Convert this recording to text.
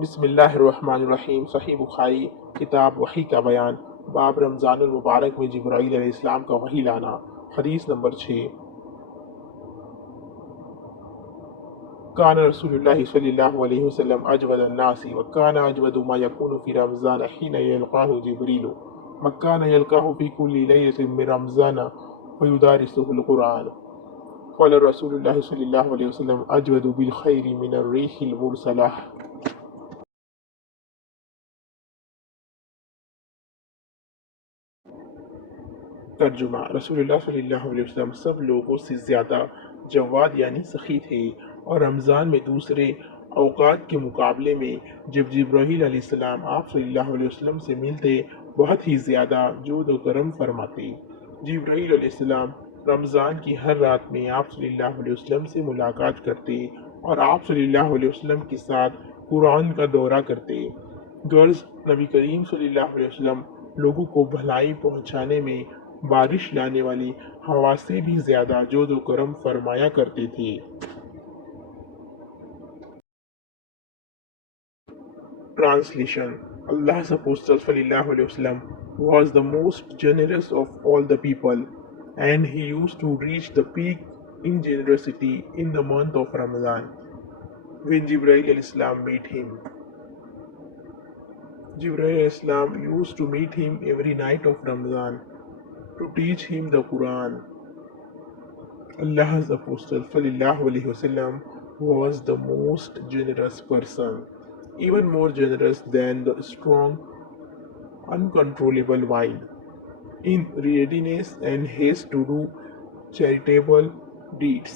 بسم اللہ الرحمن الرحیم۔ صحیح بخاری کتاب وحی کا بیان، باب رمضان المبارک میں جبرائیل علیہ السلام کا وحی لانا۔ حدیث نمبر 6۔ کان رسول اللہ صلی اللہ علیہ وسلم اجود الناس وکان اجود ما یکون فی رمضان حین یلقاہ جبریل وکان یلقاہ فی کل لیلۃ من رمضان ویدارسہ القرآن۔ قال رسول اللہ صلی اللہ علیہ وسلم اجود بالخیر من الریح المرسلہ۔ ترجمہ: رسول اللہ صلی اللہ علیہ وسلم سب لوگوں سے زیادہ جواد یعنی سخی تھے، اور رمضان میں دوسرے اوقات کے مقابلے میں جب جبرائیل علیہ السلام آپ صلی اللہ علیہ وسلم سے ملتے بہت ہی زیادہ جود و کرم فرماتے۔ جبرائیل علیہ السلام رمضان کی ہر رات میں آپ صلی اللہ علیہ وسلم سے ملاقات کرتے اور آپ صلی اللہ علیہ وسلم کے ساتھ قرآن کا دورہ کرتے۔ غرض نبی کریم صلی اللہ علیہ وسلم لوگوں کو بھلائی پہنچانے میں بارش لانے والی ہوا سے بھی زیادہ جود و کرم فرمایا کرتے تھے۔ Translation: Allah's Apostle sallallahu alaihi wasallam was the most generous of all the people, and he used to reach the peak in generosity in the month of Ramadan when Jibreel alayhi salam met him. Jibreel alayhi salam used to meet him every night of Ramadan to teach him the Quran. Allah's Apostle sallallahu alaihi wasallam was the most generous person, even more generous than the strong, uncontrollable wind, in readiness and haste to do charitable deeds.